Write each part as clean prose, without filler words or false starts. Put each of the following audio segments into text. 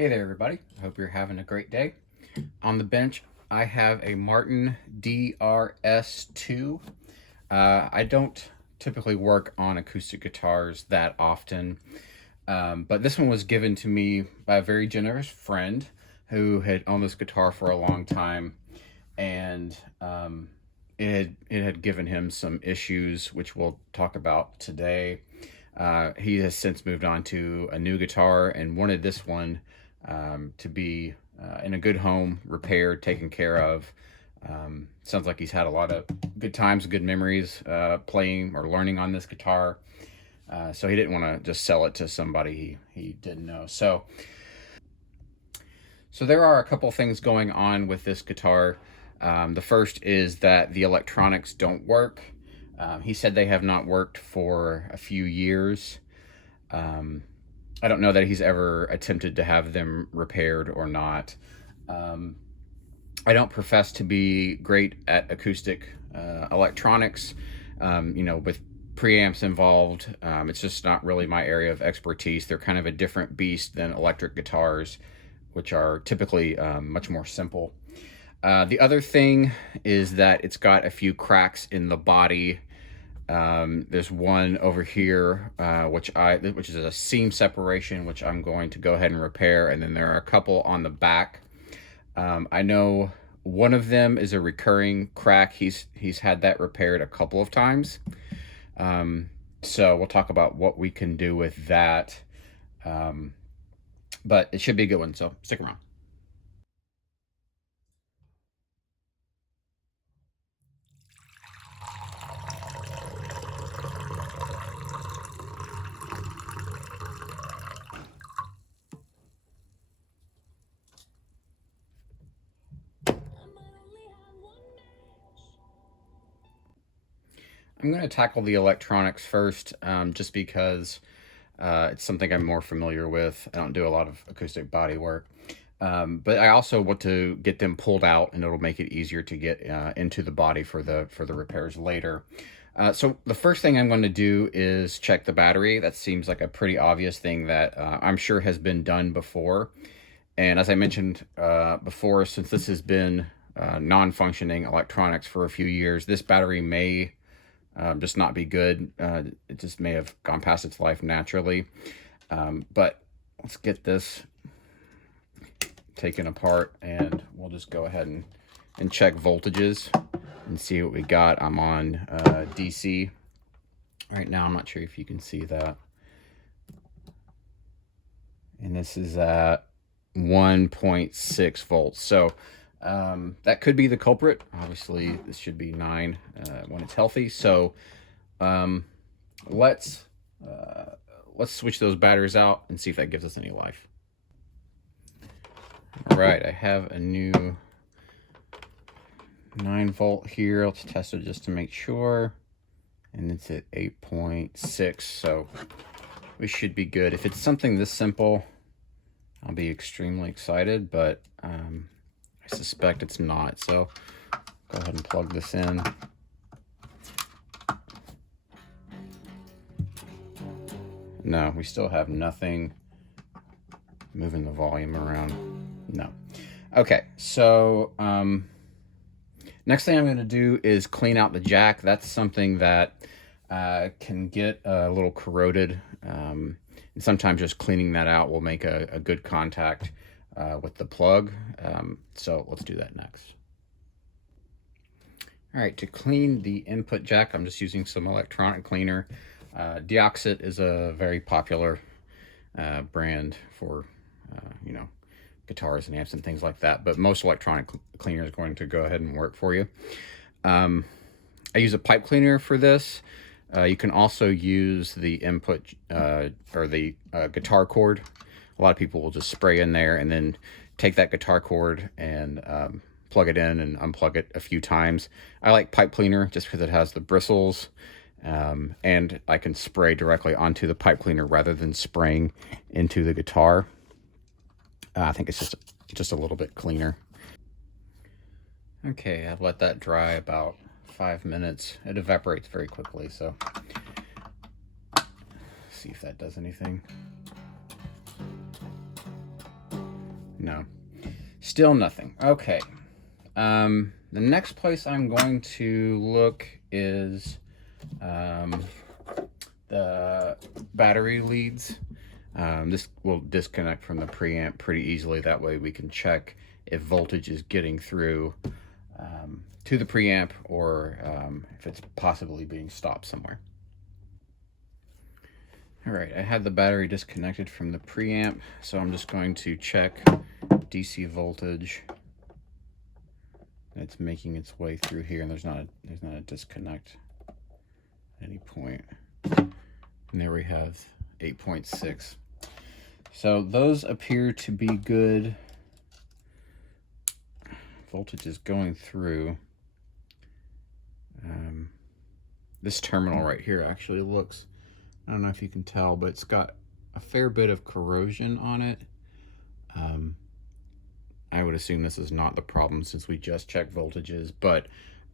Hey there, everybody. I hope you're having a great day. On the bench, I have a Martin DRS2. I don't typically work on acoustic guitars that often, but this one was given to me by a very generous friend who had owned this guitar for a long time, and it had given him some issues, which we'll talk about today. He has since moved on to a new guitar and wanted this one to be in a good home, repaired, taken care of. Sounds like he's had a lot of good times, good memories playing or learning on this guitar. So he didn't want to just sell it to somebody he didn't know. So there are a couple things going on with this guitar. The first is that the electronics don't work. He said they have not worked for a few years. I don't know that he's ever attempted to have them repaired or not. I don't profess to be great at acoustic electronics, with preamps involved. It's just not really my area of expertise. They're kind of a different beast than electric guitars, which are typically much more simple. The other thing is that it's got a few cracks in the body. There's one over here, which is a seam separation, which I'm going to go ahead and repair. And then there are a couple on the back. I know one of them is a recurring crack. He's had that repaired a couple of times. So we'll talk about what we can do with that. But it should be a good one, so stick around. I'm going to tackle the electronics first, just because it's something I'm more familiar with. I don't do a lot of acoustic body work, but I also want to get them pulled out, and it'll make it easier to get into the body for the repairs later. So the first thing I'm going to do is check the battery. That seems like a pretty obvious thing that I'm sure has been done before. And as I mentioned before, since this has been non-functioning electronics for a few years, this battery may just not be good. It just may have gone past its life naturally. But let's get this taken apart, and we'll just go ahead and check voltages and see what we got. I'm on DC right now. I'm not sure if you can see that. And this is at 1.6 volts. So that could be the culprit. Obviously, this should be 9 when it's healthy. So let's switch those batteries out and see if that gives us any life. All right, I have a new 9 volt here. Let's test it just to make sure. And it's at 8.6, so we should be good. If it's something this simple, I'll be extremely excited, but I suspect it's not. So go ahead and plug this in. No, we still have nothing moving the volume around. No. Okay, so next thing I'm going to do is clean out the jack. That's something that can get a little corroded. And sometimes just cleaning that out will make a good contact with the plug. So let's do that next. All right, to clean the input jack, I'm just using some electronic cleaner. Deoxit is a very popular brand for, guitars and amps and things like that. But most electronic cleaner is going to go ahead and work for you. I use a pipe cleaner for this. You can also use the input or the guitar cord. A lot of people will just spray in there and then take that guitar cord and plug it in and unplug it a few times. I like pipe cleaner just because it has the bristles, and I can spray directly onto the pipe cleaner rather than spraying into the guitar. I think it's just a little bit cleaner. Okay, I've let that dry about 5 minutes. It evaporates very quickly, so see if that does anything. No, still nothing. Okay. The next place I'm going to look is the battery leads. This will disconnect from the preamp pretty easily. That way we can check if voltage is getting through to the preamp, or if it's possibly being stopped somewhere. All right, I had the battery disconnected from the preamp, so I'm just going to check DC voltage. It's making its way through here, and there's not a disconnect at any point. And there we have 8.6. So those appear to be good. Voltage is going through. This terminal right here actually looks, I don't know if you can tell, but it's got a fair bit of corrosion on it. I would assume this is not the problem since we just checked voltages, but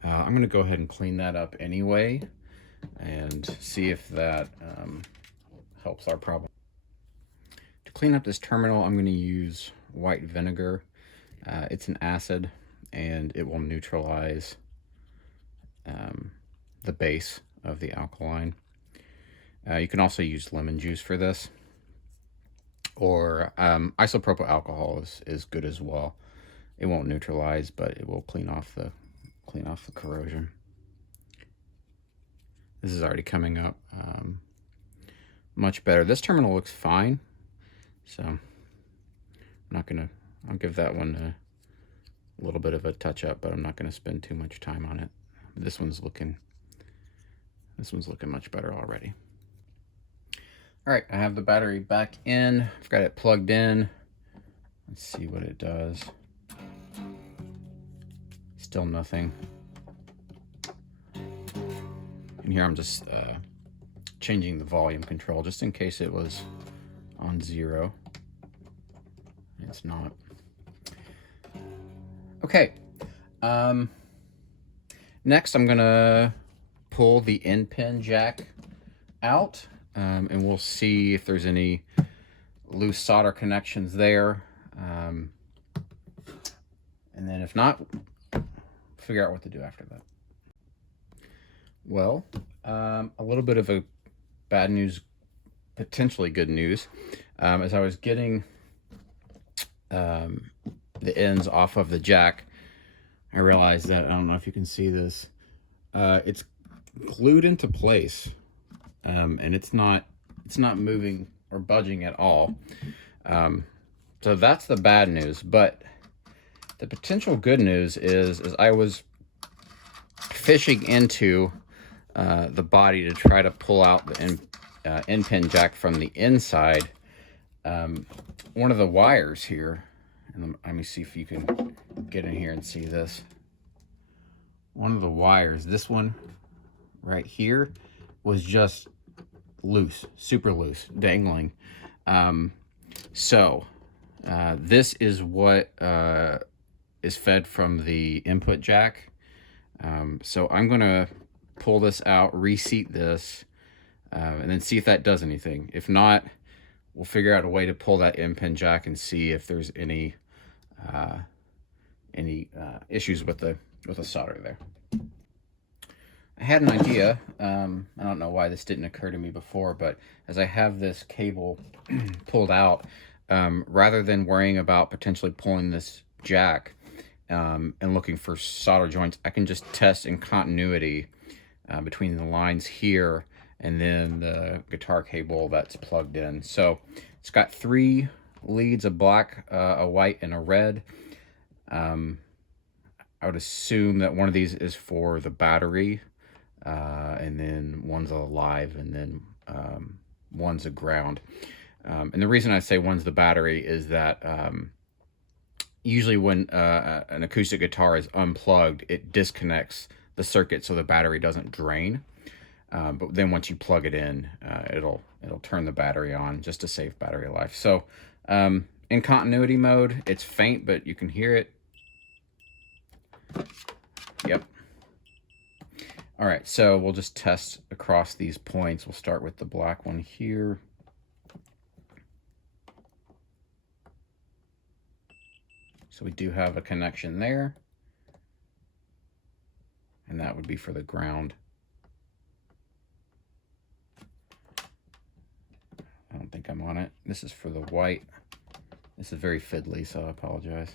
I'm going to go ahead and clean that up anyway and see if that helps our problem. To clean up this terminal, I'm going to use white vinegar. It's an acid, and it will neutralize the base of the alkaline. You can also use lemon juice for this, or isopropyl alcohol is good as well. It won't neutralize, but it will clean off the corrosion. This is already coming up much better. This terminal looks fine, so I'll give that one a little bit of a touch up, but I'm not going to spend too much time on it. This one's looking much better already. All right, I have the battery back in. I've got it plugged in. Let's see what it does. Still nothing. And here I'm just changing the volume control just in case it was on 0. It's not. Okay. Next I'm gonna pull the end pin jack out, and we'll see if there's any loose solder connections there. And then if not, figure out what to do after that. Well, a little bit of a bad news, potentially good news. As I was getting the ends off of the jack, I realized that, I don't know if you can see this, it's glued into place, and it's not moving or budging at all. So that's the bad news, but the potential good news is I was fishing into the body to try to pull out the end pin jack from the inside. One of the wires here, and let me see if you can get in here and see this. One of the wires, this one right here, was just loose, super loose, dangling. This is what is fed from the input jack. So I'm gonna pull this out, reseat this, and then see if that does anything. If not, we'll figure out a way to pull that end pin jack and see if there's any issues with the solder there. I had an idea. I don't know why this didn't occur to me before, but as I have this cable pulled out, rather than worrying about potentially pulling this jack and looking for solder joints, I can just test in continuity between the lines here and then the guitar cable that's plugged in. So it's got 3 leads, a black, a white, and a red. I would assume that one of these is for the battery, and then one's a live, and then one's a ground. And the reason I say one's the battery is that usually when an acoustic guitar is unplugged, it disconnects the circuit so the battery doesn't drain. But then once you plug it in, it'll turn the battery on just to save battery life. So in continuity mode, it's faint, but you can hear it. Yep. All right, so we'll just test across these points. We'll start with the black one here. So we do have a connection there. And that would be for the ground. I don't think I'm on it. This is for the white. This is very fiddly, so I apologize.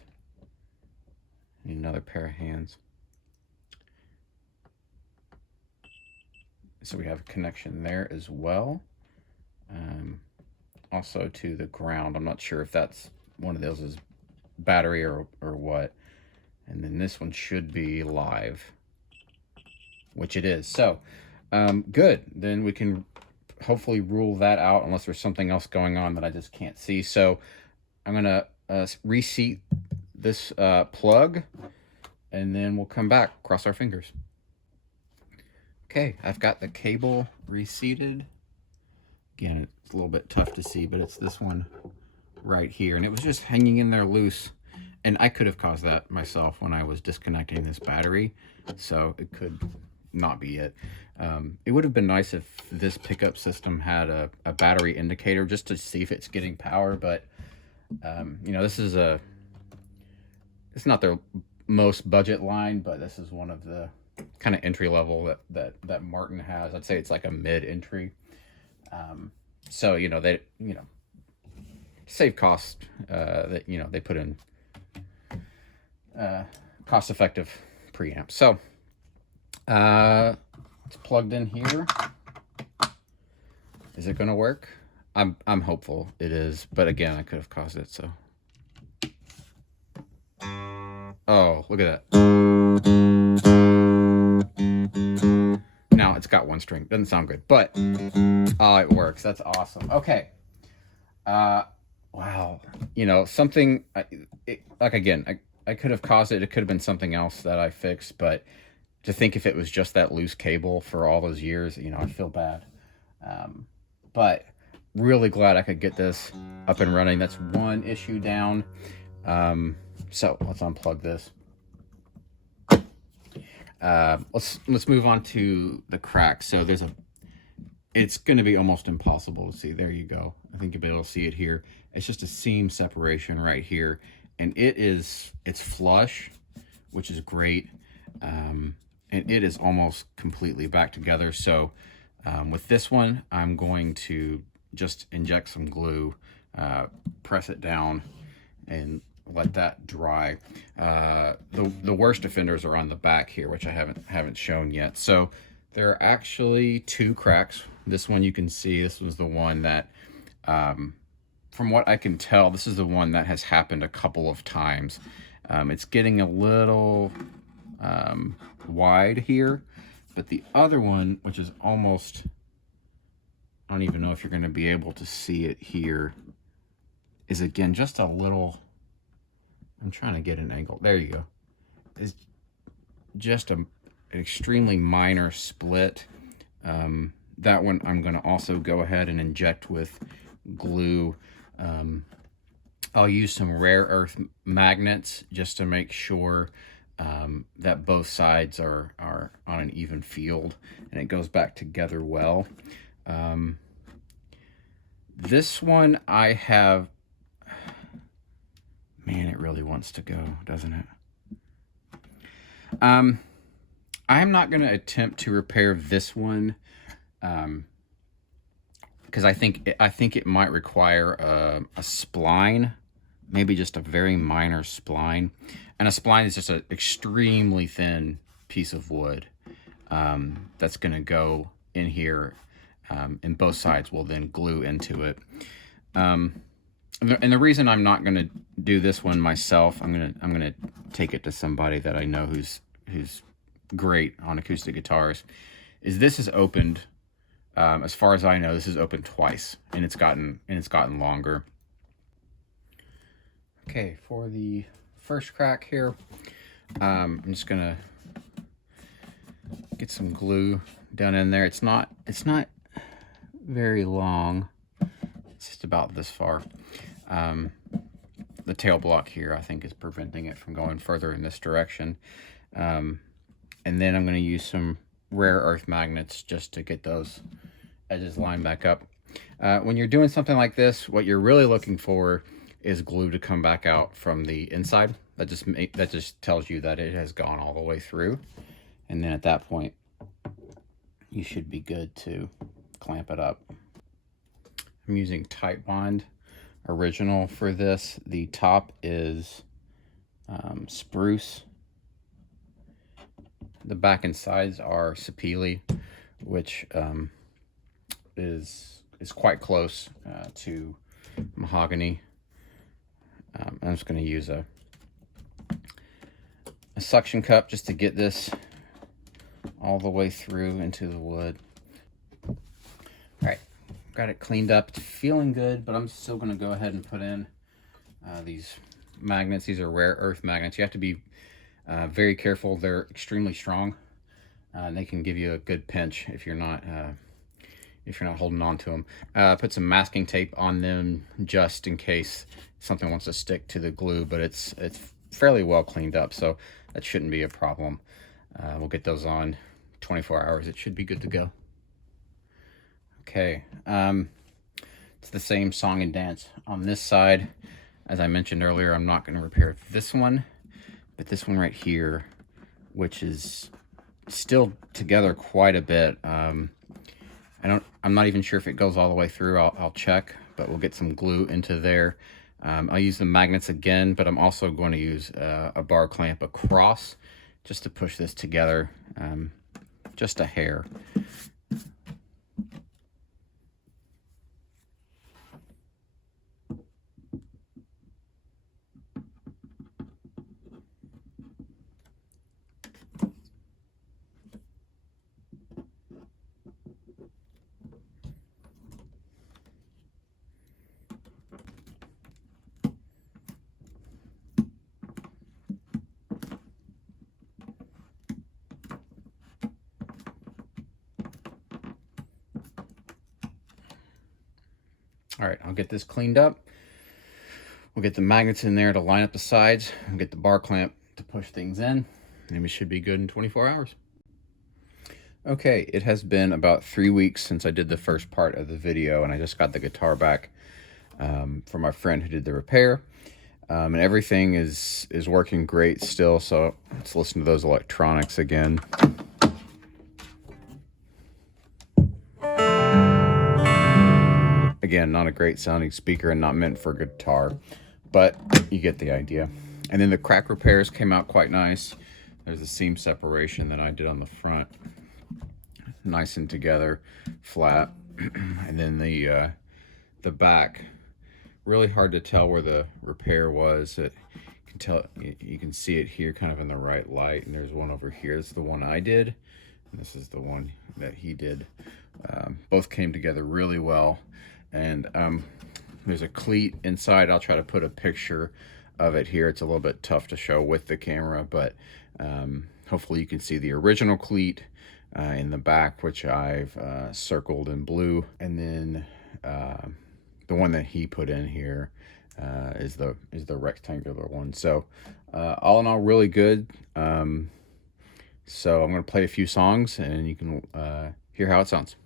Need another pair of hands. So we have a connection there as well. Also to the ground. I'm not sure if that's one of those is battery or what. And then this one should be live, which it is. So good. Then we can hopefully rule that out unless there's something else going on that I just can't see. So I'm gonna reseat this plug, and then we'll come back, cross our fingers. Okay, I've got the cable reseated. Again, it's a little bit tough to see, but it's this one right here, and it was just hanging in there loose, and I could have caused that myself when I was disconnecting this battery, so it could not be it. It would have been nice if this pickup system had a battery indicator just to see if it's getting power, but you know, this is it's not their most budget line, but this is one of the kind of entry level that Martin has. I'd say it's like a mid entry. So, you know, they, you know, save cost, that, you know, they put in cost effective preamps. So it's plugged in here. Is it going to work? I'm hopeful it is, but again, I could have caused it. So, oh, look at that. Now it's got one string. Doesn't sound good, but oh, it works. That's awesome. Okay. Wow. You know, something like, again, I could have caused it. It could have been something else that I fixed, but to think if it was just that loose cable for all those years, you know, I feel bad. But really glad I could get this up and running. That's one issue down. So let's unplug this. Let's move on to the crack. So it's going to be almost impossible to see. There you go. I think you'll be able to see it here. It's just a seam separation right here, and it's flush, which is great. And it is almost completely back together. So with this one, I'm going to just inject some glue, press it down, and let that dry. The worst offenders are on the back here, which I haven't shown yet. So there are actually two cracks. This one you can see, this was the one that, from what I can tell, this is the one that has happened a couple of times. It's getting a little wide here, but the other one, which is almost, I don't even know if you're going to be able to see it here, is again just a little, I'm trying to get an angle. There you go. It's just an extremely minor split. That one I'm going to also go ahead and inject with glue. I'll use some rare earth magnets just to make sure that both sides are on an even field and it goes back together well. This one I have, man, it really wants to go, doesn't it? I'm not going to attempt to repair this one because I think it might require a spline, maybe just a very minor spline. And a spline is just an extremely thin piece of wood that's going to go in here, and both sides will then glue into it. And the reason I'm not going to do this one myself, I'm gonna take it to somebody that I know who's great on acoustic guitars, is this is opened, as far as I know, this is opened twice, and it's gotten longer. Okay, for the first crack here, I'm just gonna get some glue down in there. It's not very long. It's just about this far. The tail block here, I think, is preventing it from going further in this direction. And then I'm going to use some rare earth magnets just to get those edges lined back up. When you're doing something like this, what you're really looking for is glue to come back out from the inside. That just tells you that it has gone all the way through. And then at that point, you should be good to clamp it up. I'm using Titebond Original for this. The top is spruce. The back and sides are sapele, which is quite close to mahogany. I'm just going to use a suction cup just to get this all the way through into the wood. All right, got it cleaned up. It's feeling good, but I'm still going to go ahead and put in these magnets. These are rare earth magnets. You have to be very careful. They're extremely strong, and they can give you a good pinch if you're not holding on to them. Put some masking tape on them just in case something wants to stick to the glue, but it's fairly well cleaned up, so that shouldn't be a problem. We'll get those on 24 hours. It should be good to go. Okay, it's the same song and dance on this side. As I mentioned earlier, I'm not going to repair this one, but this one right here, which is still together quite a bit. I'm not even sure if it goes all the way through. I'll check, but we'll get some glue into there. I'll use the magnets again, but I'm also going to use a bar clamp across just to push this together, just a hair. All right, I'll get this cleaned up. We'll get the magnets in there to line up the sides. We'll get the bar clamp to push things in, and we should be good in 24 hours. Okay, it has been about 3 weeks since I did the first part of the video, and I just got the guitar back from my friend who did the repair. And everything is working great still, so let's listen to those electronics again. Again, not a great sounding speaker and not meant for guitar, but you get the idea. And then the crack repairs came out quite nice. There's a seam separation that I did on the front. Nice and together, flat. And then the back, really hard to tell where the repair was. You can see it here kind of in the right light, and there's one over here. This is the one I did, and this is the one that he did. Both came together really well. And there's a cleat inside. I'll try to put a picture of it here. It's a little bit tough to show with the camera, but hopefully you can see the original cleat in the back, which I've circled in blue. And then the one that he put in here is the rectangular one. So all in all, really good. So I'm going to play a few songs, and you can hear how it sounds.